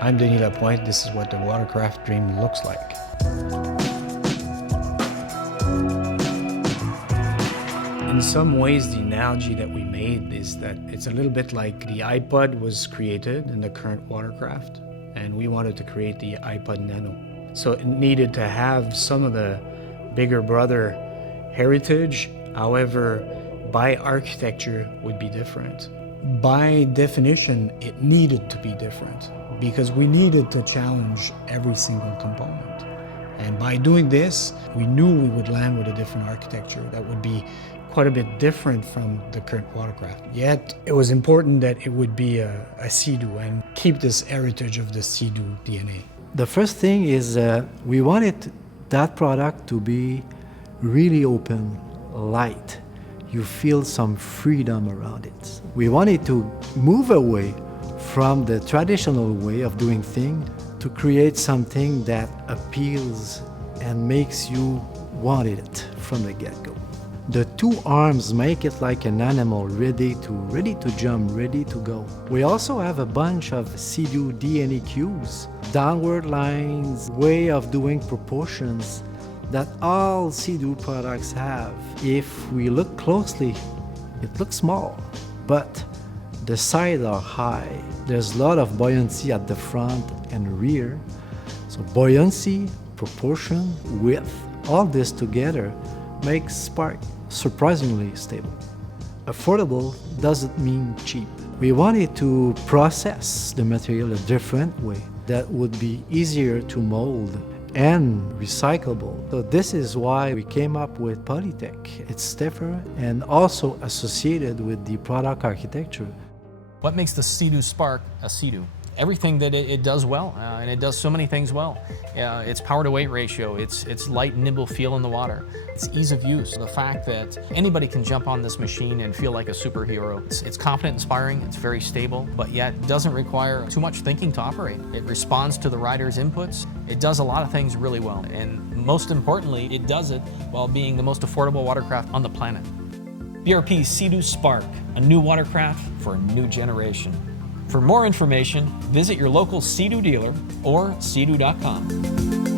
I'm Denis Lapointe. This is what the watercraft dream looks like. In some ways, the analogy that we made is that it's a little bit like the iPod was created in the current watercraft, and we wanted to create the iPod Nano. So it needed to have some of the bigger brother heritage, however, by architecture would be different. By definition, it needed to be different because we needed to challenge every single component. And by doing this, we knew we would land with a different architecture that would be quite a bit different from the current watercraft. Yet, it was important that it would be a Sea-Doo and keep this heritage of the Sea-Doo DNA. The first thing is we wanted that product to be really open, light. You feel some freedom around it. We wanted to move away from the traditional way of doing things to create something that appeals and makes you want it from the get-go. The two arms make it like an animal ready to jump, ready to go. We also have a bunch of Sea-Doo DNA cues, downward lines, way of doing proportions that all Sea-Doo products have. If we look closely, it looks small, but the sides are high. There's a lot of buoyancy at the front and rear. So buoyancy, proportion, width, all this together makes Spark surprisingly stable. Affordable doesn't mean cheap. We wanted to process the material a different way that would be easier to mold and recyclable. So this is why we came up with Polytech. It's stiffer and also associated with the product architecture. What makes the Sea-Doo Spark a Sea-Doo? Everything that it does well, and it does so many things well. Its power to weight ratio, its light, nimble feel in the water, its ease of use, the fact that anybody can jump on this machine and feel like a superhero. It's confident, inspiring, it's very stable, but yet doesn't require too much thinking to operate. It responds to the rider's inputs. It does a lot of things really well, and most importantly, it does it while being the most affordable watercraft on the planet. BRP's Sea-Doo Spark, a new watercraft for a new generation. For more information, visit your local Sea-Doo dealer or seadoo.com.